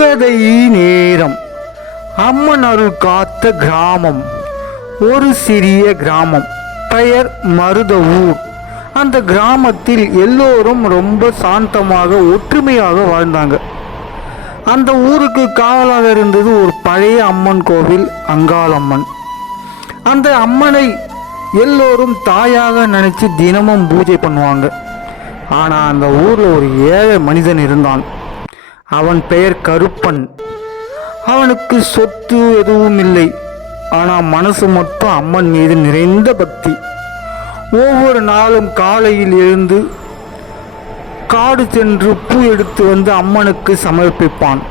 கதை நேரம். அம்மன் அருள் காத்த கிராமம். ஒரு சிறிய கிராமம், பெயர் மருதவூர். அந்த கிராமத்தில் எல்லோரும் ரொம்ப சாந்தமாக ஒற்றுமையாக வாழ்ந்தாங்க. அந்த ஊருக்கு காவலாக இருந்தது ஒரு பழைய அம்மன் கோவில், அங்காளம்மன். அந்த அம்மனை எல்லோரும் தாயாக நினைச்சு தினமும் பூஜை பண்ணுவாங்க. ஆனால் அந்த ஊரில் ஒரு ஏழை மனிதன் இருந்தான். அவன் பெயர் கருப்பன். அவனுக்கு சொத்து எதுவும் இல்லை, ஆனால் மனசு மட்டும் அம்மன் மீது நிறைந்த பக்தி. ஒவ்வொரு நாளும் காலையில் எழுந்து காடு சென்று பூ எடுத்து வந்து அம்மனுக்கு சமர்ப்பிப்பான்.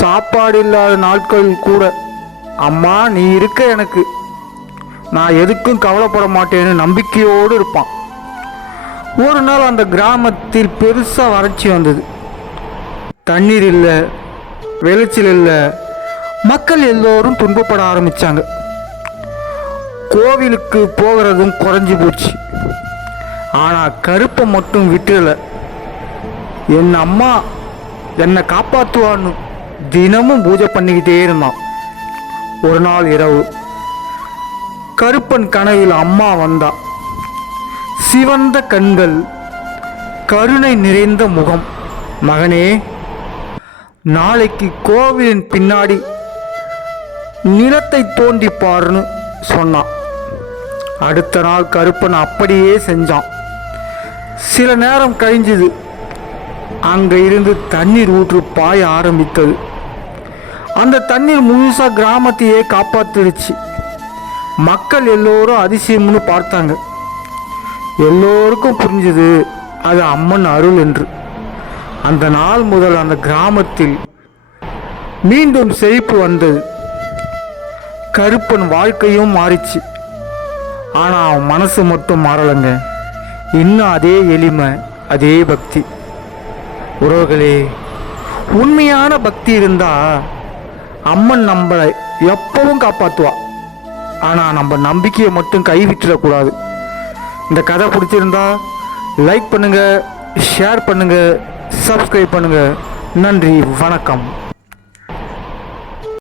சாப்பாடு இல்லாத நாட்களில் கூட, அம்மா நீ இருக்க எனக்கு, நான் எதுக்கும் கவலைப்பட மாட்டேன்னு நம்பிக்கையோடு இருப்பான். ஒரு நாள் அந்த கிராமத்தில் பெருசாக வறட்சி வந்தது. தண்ணீர் இல்லை, விளைச்சல் இல்லை. மக்கள் எல்லோரும் துன்பப்பட ஆரம்பித்தாங்க. கோவிலுக்கு போகிறதும் குறைஞ்சி போச்சு. ஆனால் கருப்பை மட்டும் விட்டுல. என் அம்மா என்னை காப்பாற்றுவான்னு தினமும் பூஜை பண்ணிக்கிட்டே இருந்தான். ஒரு நாள் இரவு கருப்பன் கனவில் அம்மா வந்தா. சிவந்த கண்கள், கருணை நிறைந்த முகம். மகனே, நாளைக்கு கோவிலின் பின்னாடி நிலத்தை தோண்டி பாருன்னு சொன்னான். அடுத்த நாள் கருப்பன் அப்படியே செஞ்சான். சில நேரம் கழிஞ்சது. அங்கே இருந்து தண்ணீர் ஊற்று பாய ஆரம்பித்தது. அந்த தண்ணீர் முழுசா கிராமத்தையே காப்பாற்றிடுச்சு. மக்கள் எல்லோரும் அதிசயம்னு பார்த்தாங்க. எல்லோருக்கும் புரிஞ்சது அது அம்மன் அருள் என்று. அந்த நாள் முதல் அந்த கிராமத்தில் மீண்டும் செழிப்பு வந்தது. கருப்பன் வாழ்க்கையும் மாறிச்சு. ஆனால் அவன் மனசு மட்டும் மாறலைங்க. இன்னும் அதே எளிமை, அதே பக்தி. உறவுகளே, உண்மையான பக்தி இருந்தா அம்மன் நம்மளை எப்பவும் காப்பாற்றுவா. ஆனால் நம்ம நம்பிக்கையை மட்டும் கைவிட்டுறக்கூடாது. இந்த கதை பிடிச்சிருந்தா லைக் பண்ணுங்க, ஷேர் பண்ணுங்க, சப்ஸ்கிரைப் பண்ணுங்க. நன்றி, வணக்கம்.